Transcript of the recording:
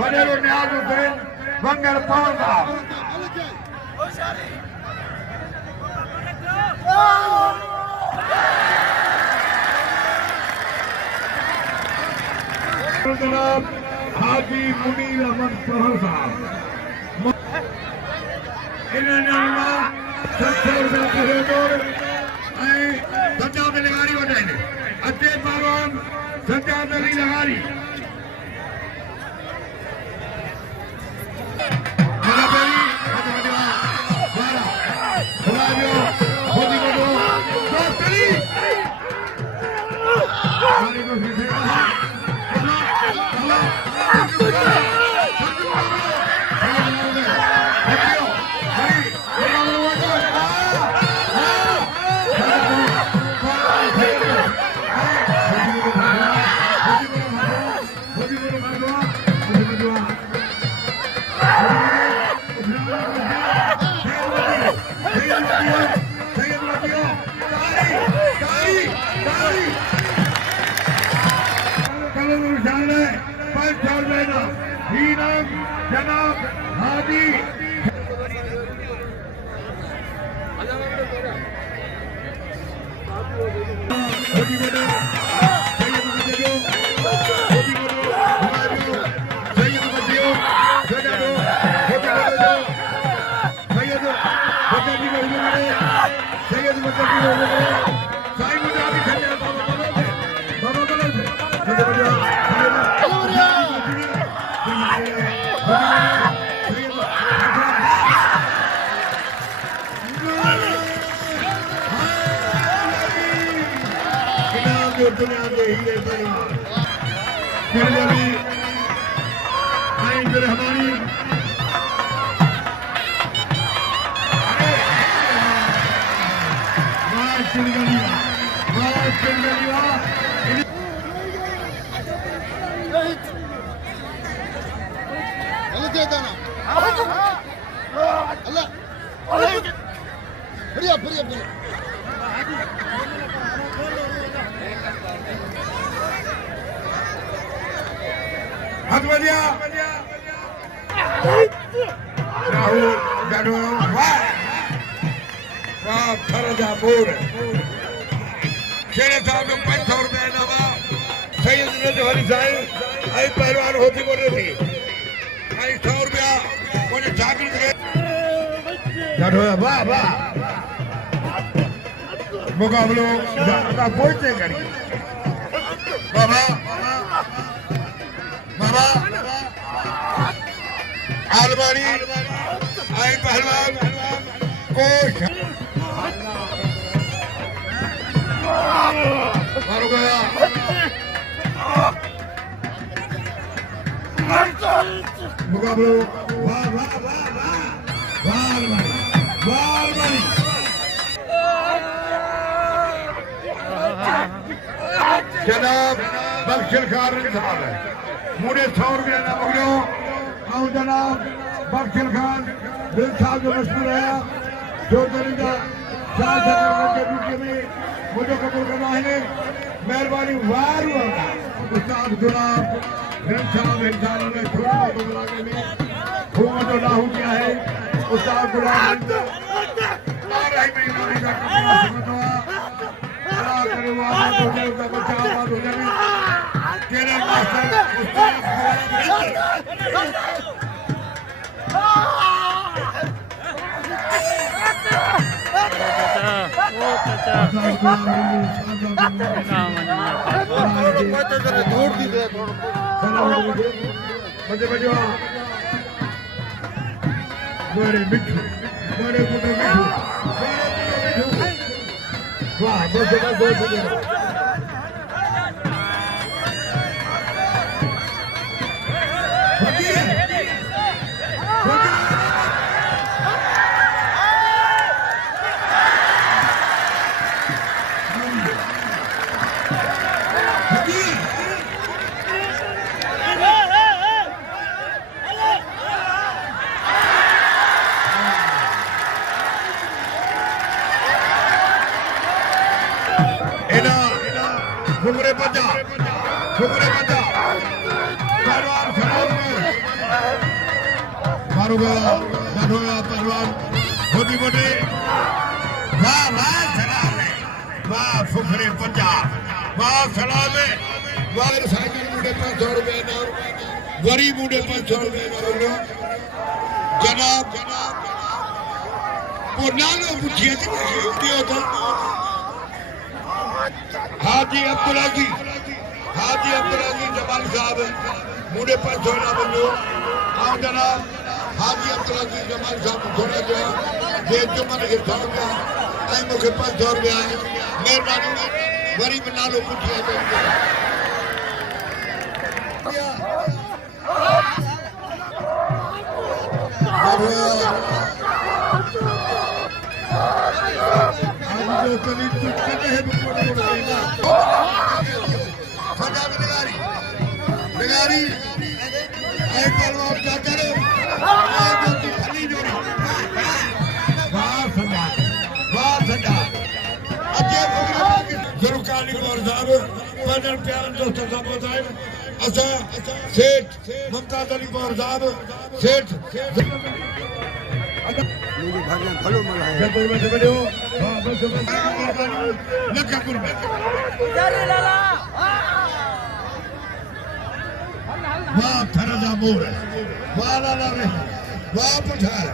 वडेरो न्याजुद्दीन बंगल पवनदा जनाब हाजी मुनीर अहमद सोहल साहब इन्होंने सज्जा में लगारी वजाइने अचे पावन सज्जा में लगारी जनाब हाजी दुनिया के हीरे हमारी शेरे साहब ने 500 रुपए नवा सैयद नजवारी साहब आई पहलवान होती बोल रही थी 100 रुपया मुझे जागृत वाह वाह मुकाबलो का पहुंचते करिए बाबा बाबा आलमारी आई पहलवान कोश मारो गया मुकाबलो वाह वाह वाह वाह जनाब बख्शिल खान साहब है मुझे 100 रुपया ना मगलो आऊं जनाब बख्शिल खान दिल साहब जो मशहूर है जो दरिंदा के बीच में मुझे कबूल करना है मेहरबानी वार उस्ताद गुलाब दिल साहब इंसानों ने छोटा बुलाने में हुआ जो लाहू किया है उस्ताद गुलाब बड़े मिठू बड़े पुत्र वाह बहुत घुमरे बजा पहलवान खराब में मारो गया बैठो गया पहलवान छोटी मोटी वाह वाह सलाम है वाह फुकरे पंजाब वाह सलाम है वाह साइकिल मुंडे 500 रुपए ना गरीब मुंडे 500 रुपए ना जनाब वो नालो पूछिए दियो तो हाजी अब्दुल जमाल साहब मुंडे 500 ना बोलो आओ जनाब हाजी अब्दुल जमाल साहब थोड़ा जो जे जो मन के थोड़ा गया आई मुझे 500 रुपया मेहरबानी गरीब नालो पूछिए सेठ मुमताज अली पवार साहब सेठ भलो मल्हाया वाह फरदा मोर वाह लाला वाह पठार